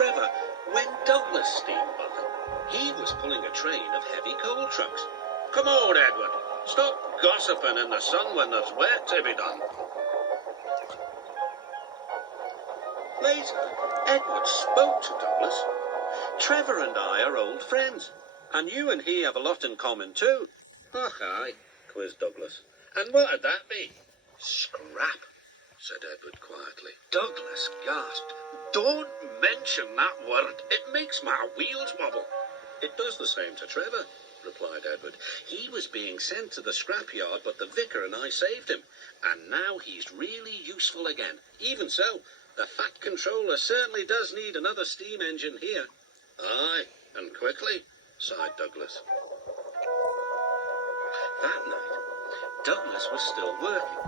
Trevor when Douglas steamed by. He was pulling a train of heavy coal trucks. "Come on, Edward. Stop gossiping in the sun when there's work to be done." Later, Edward spoke to Douglas. "Trevor and I are old friends, and you and he have a lot in common too." "Och, aye," quizzed Douglas. "And what'd that be?" "Scrap," said Edward quietly. Douglas gasped. "Don't mention that word. It makes my wheels wobble." "It does the same to Trevor," replied Edward. "He was being sent to the scrapyard, but the vicar and I saved him, and now he's really useful again. Even so, the Fat Controller certainly does need another steam engine here." "Aye, and quickly," sighed Douglas. That night, Douglas was still working.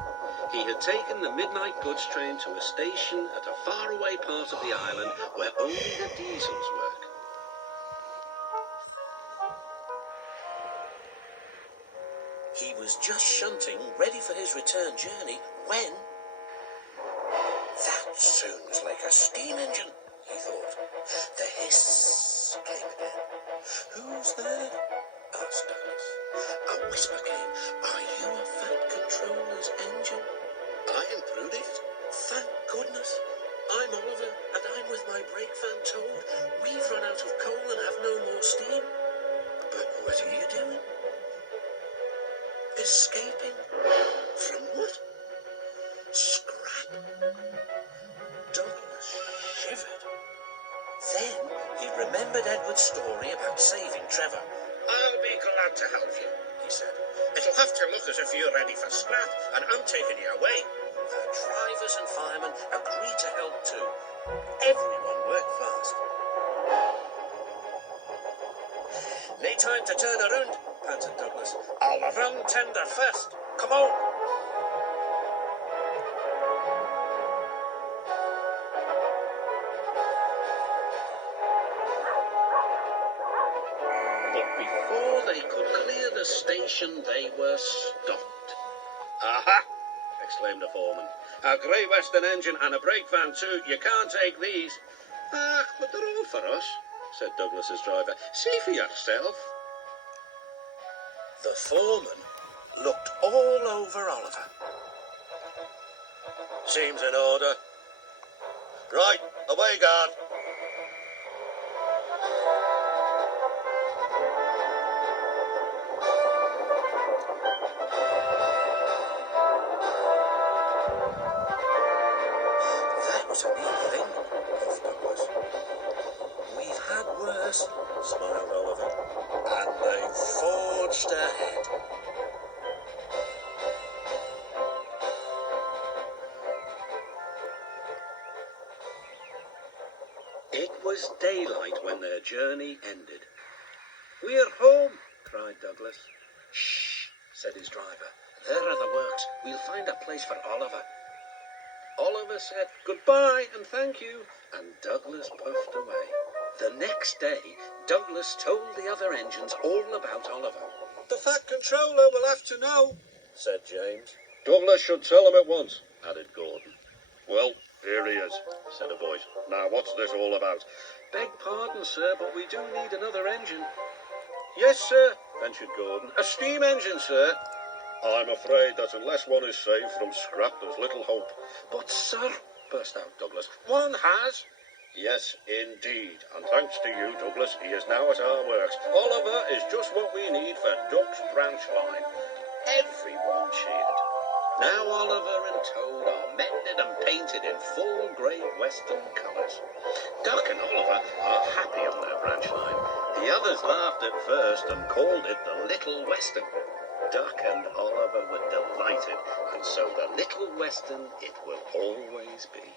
He had taken the midnight goods train to a station at a faraway part of the island where only the diesels work. He was just shunting, ready for his return journey, when... "That sounds like a steam engine," he thought. The hiss came again. "Who's there?" asked Douglas. A whisper came. "Are you a Fat Controller's engine?" "I intrude it." "Thank goodness. I'm Oliver, and I'm with my brake van Toad. We've run out of coal and have no more steam." "But what are you doing?" "Escaping." "From what?" "Scrap." Douglas shivered. Then he remembered Edward's story about saving Trevor. "I'll be glad to help you," he said. "It'll have to look as if you're ready for scrap, and I'm taking you away." The drivers and firemen agreed to help too. Everyone worked fast. "No time to turn around," panted Douglas. "I'll run tender first. Come on." But before they could clear the station, they were stopped. "Aha!" exclaimed the foreman. "A Great Western engine and a brake van too. You can't take these." "Ah, but they're all for us," said Douglas's driver. "See for yourself." The foreman looked all over Oliver. "Seems in order." "Right, away, guard." "That was a neat thing," puffed Douglas. "We've had worse," smiled Oliver. And they forged ahead. It was daylight when their journey ended. "We're home," cried Douglas. "Shh," said his driver. "There are the works. We'll find a place for Oliver." Oliver said goodbye and thank you, and Douglas puffed away. The next day, Douglas told the other engines all about Oliver. "The Fat Controller will have to know," said James. "Douglas should tell him at once," added Gordon. "Well, here he is," said a voice. "Now, what's this all about?" "Beg pardon, sir, but we do need another engine." "Yes, sir," ventured Gordon. "A steam engine, sir." "I'm afraid that unless one is saved from scrap, there's little hope." "But, sir," burst out Douglas, "one has." "Yes, indeed, and thanks to you, Douglas, he is now at our works. Oliver is just what we need for Duck's branch line." Everyone cheered. Now Oliver and Toad are mended and painted in full Great Western colours. Duck and Oliver are happy on their branch line. The others laughed at first and called it the Little Western. Duck and Oliver were delighted, and so the Little Western it will always be.